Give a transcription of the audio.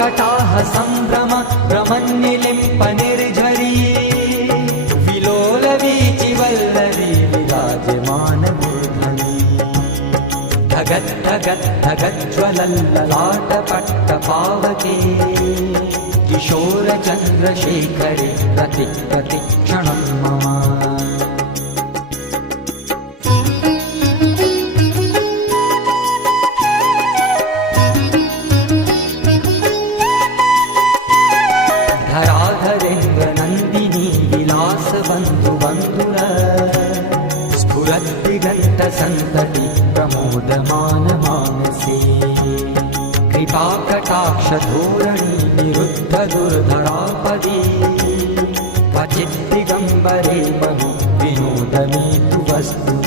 कटाह सम्भ्रम भ्रमन्निलिम्प निर्झरी विलोल वीचि वल्लरी विराजमान मूर्धनि धगत् धगत् धगज्ज्वलल्ललाट पट्टपावके किशोर चन्द्रशेखरे प्रति प्रतिक्षणं मम धराधरेन्द्र नन्दिनी विलास बन्धु बन्धुर स्फुरद्दिगन्त सन्तति प्रमोदमान मानसे कृपा कटाक्ष धोरणी निरुद्ध दुर्धरापदी क्वचित् दिगम्बरे बहु विनोदमे तु वस्तु